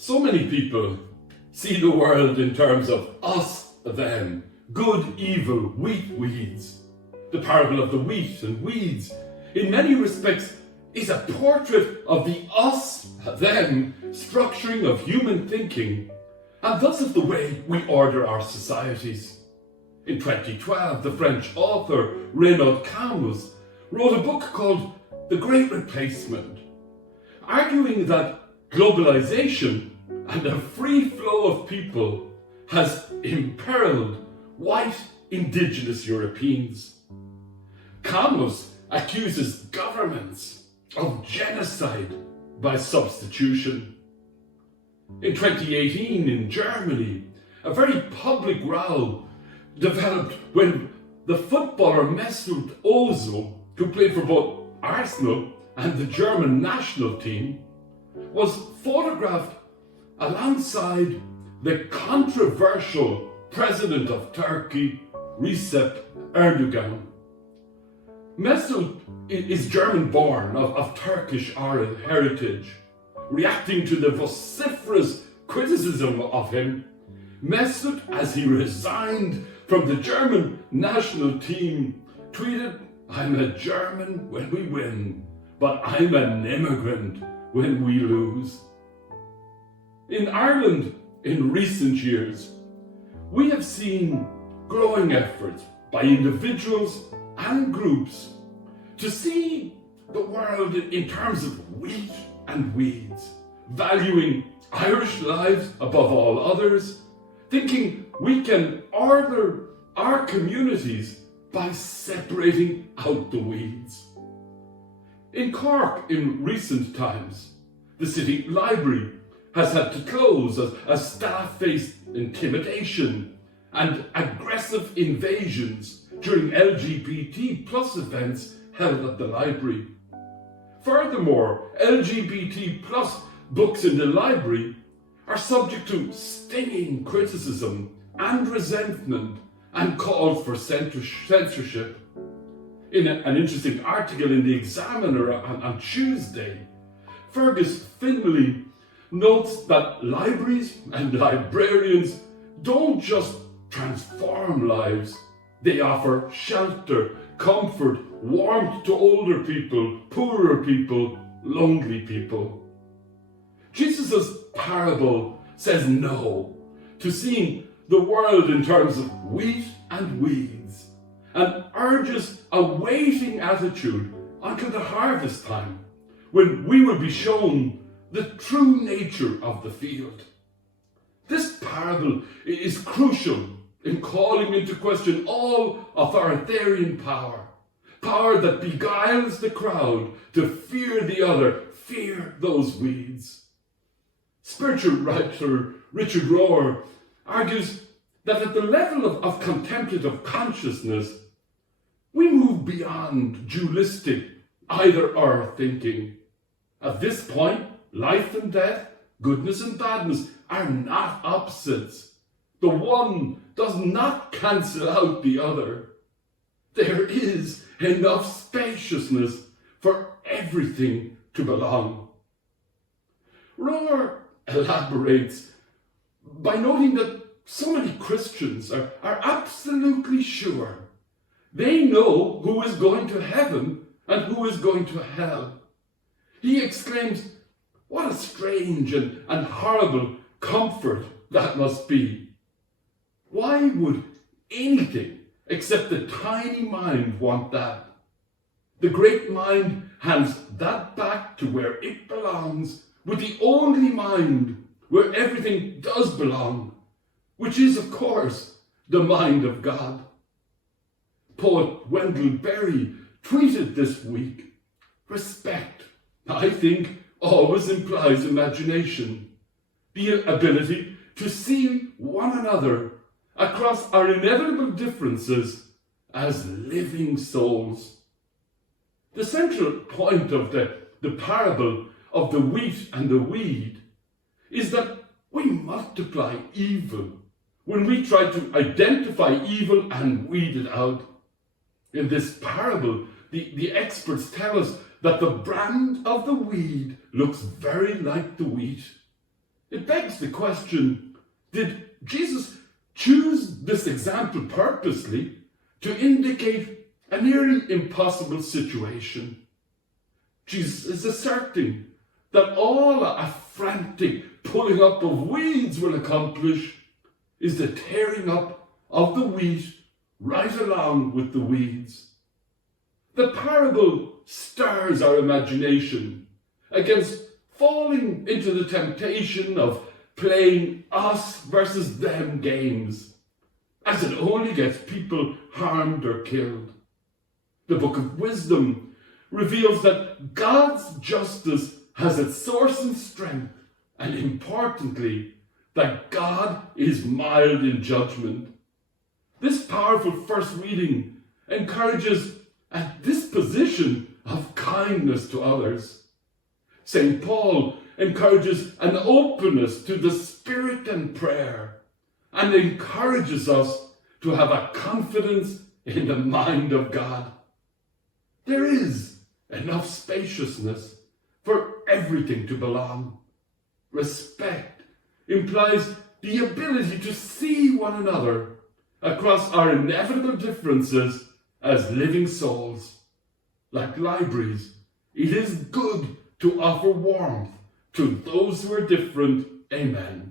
So many people see the world in terms of us, them, good, evil, wheat, weeds. The parable of the wheat and weeds, in many respects, is a portrait of the us, them structuring of human thinking, and thus of the way we order our societies. In 2012, the French author Renaud Camus wrote a book called The Great Replacement, arguing that globalization and a free flow of people has imperiled white indigenous Europeans. Camus accuses governments of genocide by substitution. In 2018 in Germany, a very public row developed when the footballer Mesut Ozil, who played for both Arsenal and the German national team, was photographed alongside the controversial president of Turkey, Recep Erdogan. Mesut is German-born of Turkish heritage. Reacting to the vociferous criticism of him, Mesut, as he resigned from the German national team, tweeted, "I'm a German when we win, but I'm an immigrant when we lose." In Ireland, in recent years, we have seen growing efforts by individuals and groups to see the world in terms of wheat and weeds, valuing Irish lives above all others, thinking we can order our communities by separating out the weeds. In Cork, in recent times, the city library has had to close as staff faced intimidation and aggressive invasions during LGBT plus events held at the library. Furthermore, LGBT plus books in the library are subject to stinging criticism and resentment and calls for censorship. In an interesting article in the Examiner on Tuesday, Fergus Finlay notes that libraries and librarians don't just transform lives, they offer shelter, comfort, warmth to older people, poorer people, lonely people. Jesus' parable says no to seeing the world in terms of wheat and weeds, and urges a waiting attitude until the harvest time, when we will be shown the true nature of the field. This parable is crucial in calling into question all authoritarian power that beguiles the crowd to fear the other, fear those weeds. Spiritual writer Richard Rohr argues that at the level of contemplative consciousness, we move beyond dualistic either-or thinking. At this point, life and death, goodness and badness are not opposites. The one does not cancel out the other. There is enough spaciousness for everything to belong. Rohr elaborates by noting that so many Christians are absolutely sure they know who is going to heaven and who is going to hell. He exclaims, "What a strange and horrible comfort that must be. Why would anything except the tiny mind want that? The great mind hands that back to where it belongs, with the only mind where everything does belong, which is, of course, the mind of God." Poet Wendell Berry tweeted this week, "Respect, I think, always implies imagination, the ability to see one another across our inevitable differences as living souls." The central point of the parable of the wheat and the weed is that we multiply evil when we try to identify evil and weed it out. In this parable, the experts tell us that the brand of the weed looks very like the wheat. It begs the question, did Jesus choose this example purposely to indicate a nearly impossible situation? Jesus is asserting that all a frantic pulling up of weeds will accomplish is the tearing up of the wheat right along with the weeds. The parable stirs our imagination against falling into the temptation of playing us versus them games, as it only gets people harmed or killed. The Book of Wisdom reveals that God's justice has its source and strength, and importantly, that God is mild in judgment. This powerful first reading encourages a disposition of kindness to others. St. Paul encourages an openness to the Spirit and prayer, and encourages us to have a confidence in the mind of God. There is enough spaciousness for everything to belong. Respect implies the ability to see one another across our inevitable differences as living souls. Like libraries, it is good to offer warmth to those who are different. Amen.